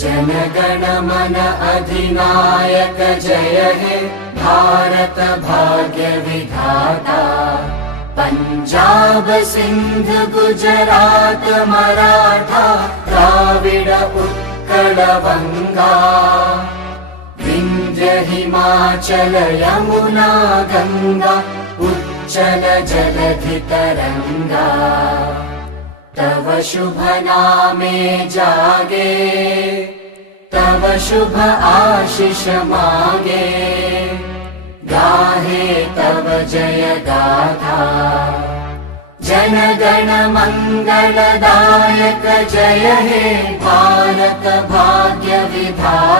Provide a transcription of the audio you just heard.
जनगण मन अधिनायक जय हे भारत भाग्य विधाता। पंजाब सिंध गुजरात मराठा द्राविड उत्कल बंगा। विंध्य हिमाचल यमुना गंगा उच्चल जलधि तरंगा। तव शुभ नामे जागे तव शुभ आशीष मागे। गाहे तव जय गाथा जनगण मंगलदायक जय हे भारत भाग्य विधाता।